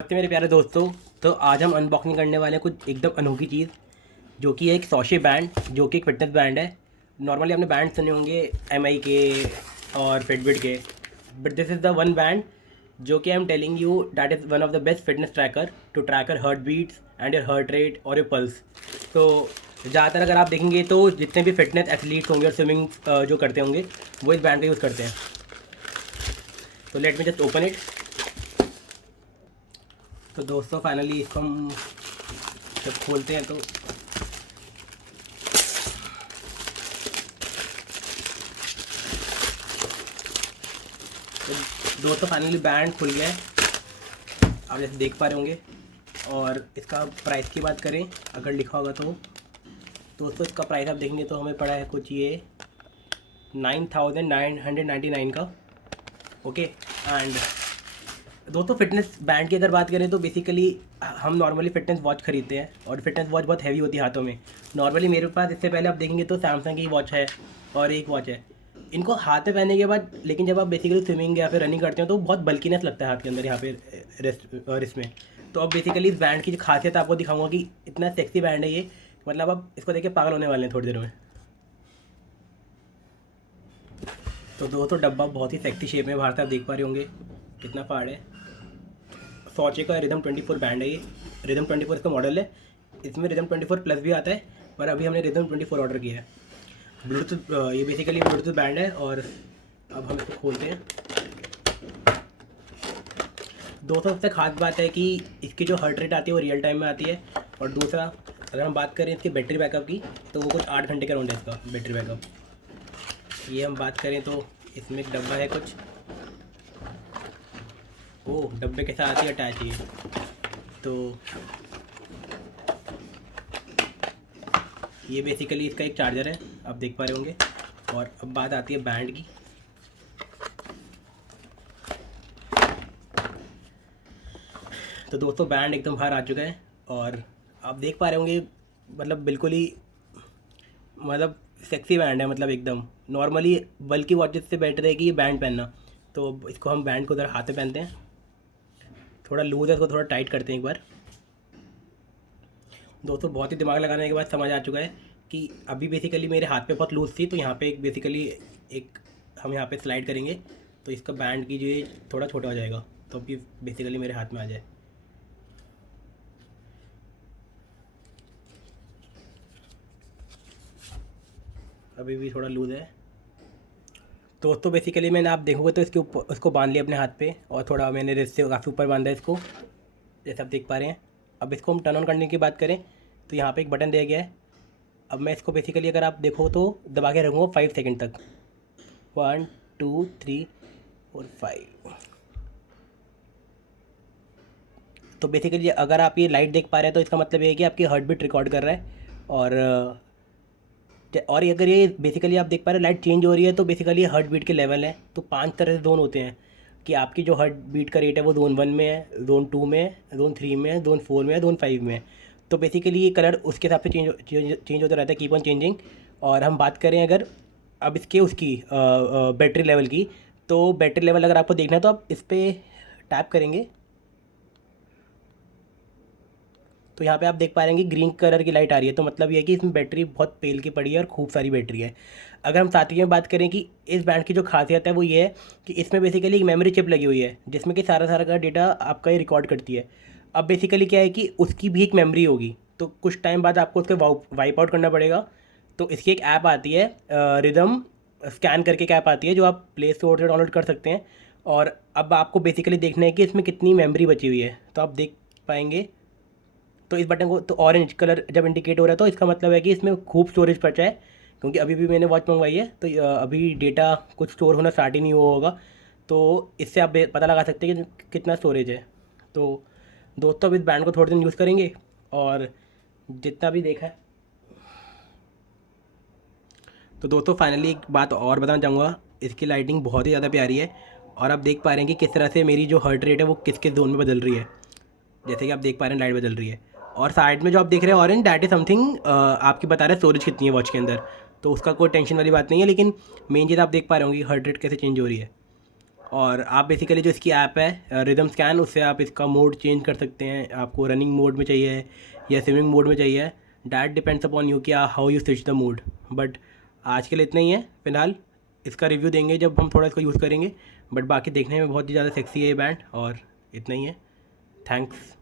नमस्ते मेरे प्यारे दोस्तों। तो आज हम अनबॉक्सिंग करने वाले हैं कुछ एकदम अनोखी चीज़, जो कि है एक सॉशे बैंड, जो कि एक फिटनेस बैंड है। नॉर्मली आपने बैंड सुने होंगे एमआई के और फिटबिट के, but this is the one band जो कि I am telling you that is one of the best fitness tracker to track your heart beats and your heart rate और your pulse. तो ज़्यादातर अगर आप देखेंगे तो जितने भी फिटनेस एथलीट्स होंगे और स्विमिंग जो करते होंगे वो इस बैंड का यूज़ करते हैं। तो let me just open it. तो दोस्तों फाइनली इसको हम जब खोलते हैं तो दोस्तों फाइनली बैंड खुल गया है, आप जैसे देख पा रहे होंगे। और इसका प्राइस की बात करें अगर लिखा होगा तो दोस्तों इसका प्राइस आप देखेंगे तो हमें पड़ा है कुछ ये 9,999 का। ओके। एंड दोस्तों फिटनेस बैंड की अगर बात करें तो बेसिकली हम नॉर्मली फिटनेस वॉच खरीदते हैं और फिटनेस वॉच बहुत हैवी होती है हाथों में। नॉर्मली मेरे पास इससे पहले आप देखेंगे तो सैमसंग की वॉच है और एक वॉच है। इनको हाथ में पहनने के बाद लेकिन जब आप बेसिकली स्विमिंग या फिर रनिंग करते हो तो बहुत बल्कीनेस लगता है हाथ के अंदर यहाँ पे रिस्ट और इसमें। तो अब बेसिकली इस बैंड की जो खासियत आपको दिखाऊंगा कि इतना सेक्सी बैंड है ये, मतलब आप इसको देख के पागल होने वाले हैं थोड़ी देर में। तो दोस्तों डब्बा बहुत ही सेक्सी शेप में बाहर से आप देख पा रहे होंगे कितना फाड़ है। सॉचे का रिदम 24 बैंड है ये, रिदम 24 इसका मॉडल है। इसमें रिदम 24 प्लस भी आता है, पर अभी हमने रिदम 24 ऑर्डर किया है। ब्लूटूथ ये बेसिकली ब्लूटूथ बैंड है। और अब हम इसको खोलते हैं। दोस्तों सबसे खास बात है कि इसकी जो हार्ट रेट आती है वो रियल टाइम में आती है। और दूसरा अगर हम बात करें इसकी बैटरी बैकअप की तो वो कुछ 8 घंटे का राउंड है इसका बैटरी बैकअप। ये हम बात करें तो इसमें एक डब्बा है कुछ। ओह, डब्बे के साथ ही अटैच है। तो ये बेसिकली इसका एक चार्जर है, आप देख पा रहे होंगे। और अब बात आती है बैंड की। तो दोस्तों बैंड एकदम बाहर आ चुका है और आप देख पा रहे होंगे, मतलब बिल्कुल ही मतलब सेक्सी बैंड है, मतलब एकदम नॉर्मली बल्कि वॉचेस से बेटर है कि ये बैंड पहनना। तो इसको हम बैंड को उधर हाथ में पहनते हैं, थोड़ा लूज है, इसको थोड़ा टाइट करते हैं एक बार। दोस्तों बहुत ही दिमाग लगाने के बाद समझ आ चुका है कि अभी बेसिकली मेरे हाथ पे बहुत लूज़ थी, तो यहाँ पे एक बेसिकली एक हम यहाँ पे स्लाइड करेंगे तो इसका बैंड की जो ये थोड़ा छोटा हो जाएगा, तो अभी बेसिकली मेरे हाथ में आ जाए। अभी भी थोड़ा लूज़ है दोस्तों। बेसिकली मैंने आप देखोगे तो इसके ऊपर उसको बांध लिया अपने हाथ पे और थोड़ा मैंने रिस्ट से काफ़ी ऊपर बांधा है इसको, जैसे आप देख पा रहे हैं। अब इसको हम टर्न ऑन करने की बात करें तो यहाँ पे एक बटन दिया गया है। अब मैं इसको बेसिकली अगर आप देखो तो दबा के रखूँगा 5 सेकंड तक। 1 2 3 4 5। तो बेसिकली अगर आप ये लाइट देख पा रहे हैं तो इसका मतलब ये है कि आपकी हार्ट बीट रिकॉर्ड कर रहा है। और अगर ये बेसिकली आप देख पा रहे हैं लाइट चेंज हो रही है तो बेसिकली हार्ट बीट के लेवल हैं। तो 5 तरह से जोन होते हैं कि आपकी जो हार्ट बीट का रेट है वो जोन 1 में है, जोन 2 में है, जोन 3 में है, जोन 4 में है, जोन 5 में है। तो बेसिकली ये कलर उसके हिसाब से चेंज होता रहता है, कीप ऑन चेंजिंग। और हम बात करें अगर अब इसके उसकी बैटरी लेवल की, तो बैटरी लेवल अगर आपको देखना है तो आप इस पर टैप करेंगे तो यहाँ पे आप देख पा रहे हैं कि ग्रीन कलर की लाइट आ रही है, तो मतलब ये है कि इसमें बैटरी बहुत पेल की पड़ी है और खूब सारी बैटरी है। अगर हम साथ ही में बात करें कि इस बैंड की जो खासियत है वो ये है कि इसमें बेसिकली एक मेमोरी चिप लगी हुई है जिसमें कि सारा सारा का डेटा आपका ये रिकॉर्ड करती है। अब बेसिकली क्या है कि उसकी भी एक मेमोरी होगी, तो कुछ टाइम बाद आपको उसके वाइप आउट करना पड़ेगा। तो इसकी एक ऐप आती है रिदम स्कैन करके एक ऐप आती है जो आप प्ले स्टोर से डाउनलोड कर सकते हैं। और अब आपको बेसिकली देखना है कि इसमें कितनी मेमोरी बची हुई है, तो आप देख पाएंगे। तो इस बटन को तो ऑरेंज कलर जब इंडिकेट हो रहा है तो इसका मतलब है कि इसमें खूब स्टोरेज बचा है, क्योंकि अभी भी मैंने वॉच मंगवाई है तो अभी डेटा कुछ स्टोर होना स्टार्ट ही नहीं हुआ होगा। तो इससे आप पता लगा सकते हैं कि कितना स्टोरेज है। तो दोस्तों अब इस बैंड को थोड़े दिन यूज़ करेंगे और जितना भी देखा है। तो दोस्तों फाइनली एक बात और बताना चाहूँगा, इसकी लाइटिंग बहुत ही ज़्यादा प्यारी है। और आप देख पा रहे हैं कि किस तरह से मेरी जो हार्ट रेट है वो किस किस जोन में बदल रही है, जैसे कि आप देख पा रहे हैं लाइट बदल रही है। और साइड में जो आप देख रहे हैं ऑरेंज, दैट इज़ समथिंग आपकी बता रहे हैं स्टोरेज कितनी है वॉच के अंदर। तो उसका कोई टेंशन वाली बात नहीं है, लेकिन मेन चीज़ आप देख पा रहे होंगे हार्ट रेट कैसे चेंज हो रही है। और आप बेसिकली जो इसकी ऐप है रिदम स्कैन, उससे आप इसका मोड चेंज कर सकते हैं। आपको रनिंग मोड में चाहिए या स्विमिंग मोड में चाहिए, डैट डिपेंड्स अपॉन यू कि how you switch the mode. But आज के लिए इतना ही है फ़िलहाल। इसका रिव्यू देंगे जब हम थोड़ा इसको यूज़ करेंगे। बट बाकी देखने में बहुत ही ज़्यादा सेक्सी है ये बैंड, और इतना ही है। थैंक्स।